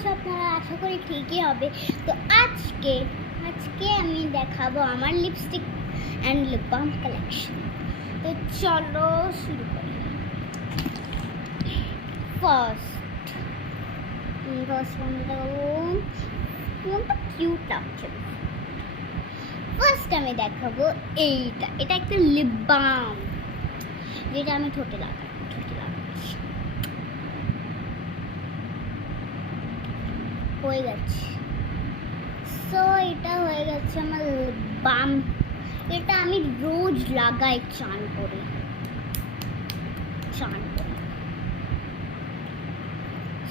করেছো আপনারা? আশা করি ঠিকই হবে। তো আজকে আমি দেখাবো আমার lipstick and lip balm collection. তো চলো শুরু করি। ফার্স্ট কোনটা কিউট লাগছে। ফার্স্ট আমি দেখাবো এটা একটা লিপ বাম, যেটা আমি ঠোঁটে লাগাচ্ছি। হয়ে গেছে। সো এটা হয়ে গেছে আমার লিপ বাম। এটা আমি রোজ লাগাই চান করে।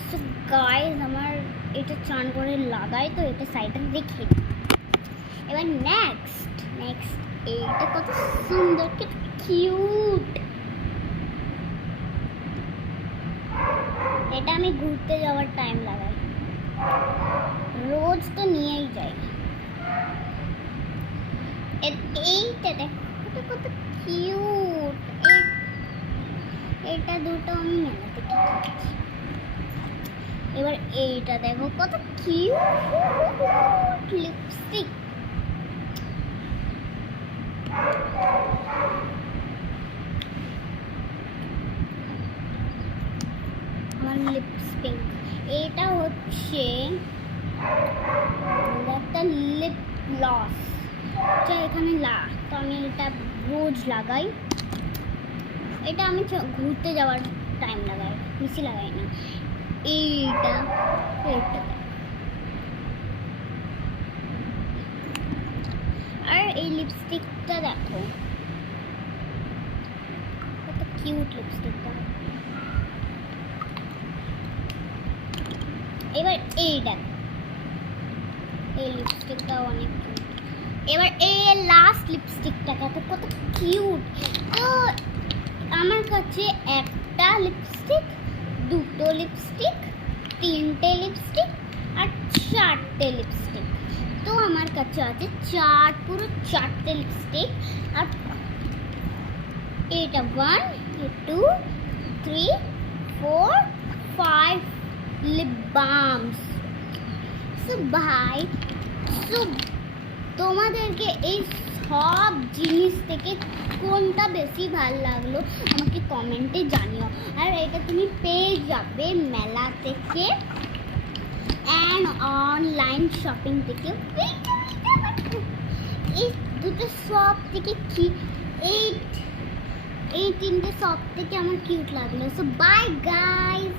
সো গাইস, আমার এটা চান করে লাগাই, তো এটা সাইডে রেখে দিই। এবার নেক্সট এইটা কত সুন্দর, কিউট। এটা আমি ঘুরতে যাওয়ার টাইম লাগাই, রোজ তো নিয়েই যাই। এইটা দেখো কত কিউট। এটা দুটো আমি মেলাতে কিনেছি। এবার এইটা দেখো কত কিউট লিপস্টিক। আমার লিপস্টিক এটা হচ্ছে একটা লিপ গ্লস, যা এখানে তো আমি এটা রোজ লাগাই। এটা আমি ঘুরতে যাওয়ার টাইম লাগাই, বেশি লাগাই না। এইটা আর এই লিপস্টিকটা দেখো কত কিউট লিপস্টিকটা। এবার এই লিপস্টিকটা অনেক কিউট। এবার এই লাস্ট লিপস্টিকটা কত কিউট। তো আমার কাছে একটা লিপস্টিক, দুটো লিপস্টিক, তিনটে লিপস্টিক আর চারটে লিপস্টিক। তো আমার কাছে আছে পুরো চারটে লিপস্টিক। আর এটা 1 2 3 4 5 লিপ বামস। সো তোমাদেরকে এই সব জিনিস থেকে কোনটা বেশি ভালো লাগলো আমাকে কমেন্টে জানিও। আর এটা তুমি পেয়ে যাবে মেলা থেকে অ্যান্ড অনলাইন শপিং থেকে। এই দুটো শপ থেকে এই তিনটে শপ থেকে আমার কিউট লাগলো। So bye guys.